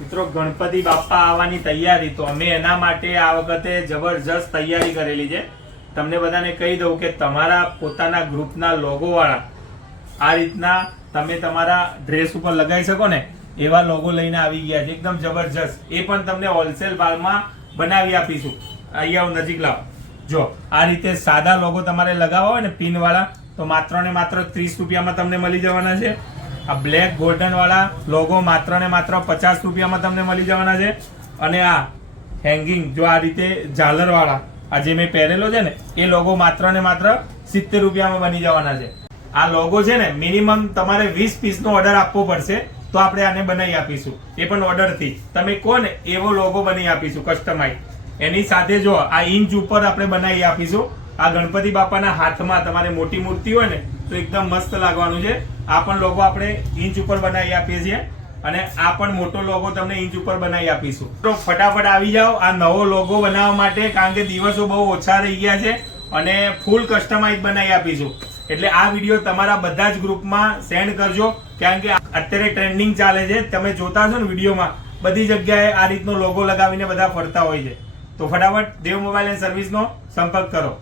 મિત્રો ગણપતિ બાપા આવવાની તૈયારી, તો અમે એના માટે આ વખતે જબરજસ્ત તૈયારી કરેલી છે. તમને બધાને કહી દઉં કે તમારા પોતાના ગ્રુપના લોગો વાળા આ રીતના તમે તમારા ડ્રેસ ઉપર લગાવી શકો ને એવા લોગો લઈને આવી ગયા છે, એકદમ જબરજસ્ત. એ પણ તમને હોલસેલ ભાવમાં બનાવી આપીશું. અહીંયા નજીક લાવો. જો આ રીતે સાદા લોગો તમારે લગાવવા હોય ને પિન વાળા, તો માત્ર ને માત્ર 30 રૂપિયામાં તમને મળી જવાના છે. આ બ્લેક ગોલ્ડન વાળા લોગો માત્ર ને માત્ર 50 રૂપિયામાં તમને મળી જવાના છે. અને આ હેંગિંગ જો આ રીતે ઝાલર વાળા આ જે મેં પહેરેલો છે ને એ લોગો માત્ર ને માત્ર 70 રૂપિયામાં બની જવાના છે. આ લોગો છે ને મિનિમમ તમારે 20 પીસનો ઓર્ડર આપવો પડશે, તો આપણે આને બનાવી આપીશું. એ પણ ઓર્ડરથી તમે કહો ને એવો લોગો બનાવી આપીશું કસ્ટમાઇઝ. એની સાથે જો આ ઇંચ ઉપર આપણે બનાવી આપીશું. આ ગણપતિ બાપાના હાથમાં તમારે મોટી મૂર્તિ હોય ને તો એકદમ મસ્ત લાગવાનું છે. આ પણ લોગો આપણે ઇંચ ઉપર બનાવી આપીએ છીએ અને આ પણ મોટો લોગો તમને ઇંચ ઉપર બનાવી આપીશું. તો ફટાફટ આવી જાઓ આ નવો લોગો બનાવવા માટે, કારણ કે દિવસો બહુ ઓછા રહી ગયા છે અને ફૂલ કસ્ટમાઇઝ બનાવી આપીશું. એટલે આ વિડીયો તમારા બધા જ ગ્રુપમાં સેન્ડ કરજો, કારણ કે અત્યારે ટ્રેન્ડિંગ ચાલે છે. તમે જોતા હશો ને વિડીયોમાં બધી જગ્યાએ આ રીતનો લોગો લગાવીને બધા ફરતા હોય છે. તો ફટાફટ દેવ મોબાઈલ એન્ડ સર્વિસનો સંપર્ક કરો.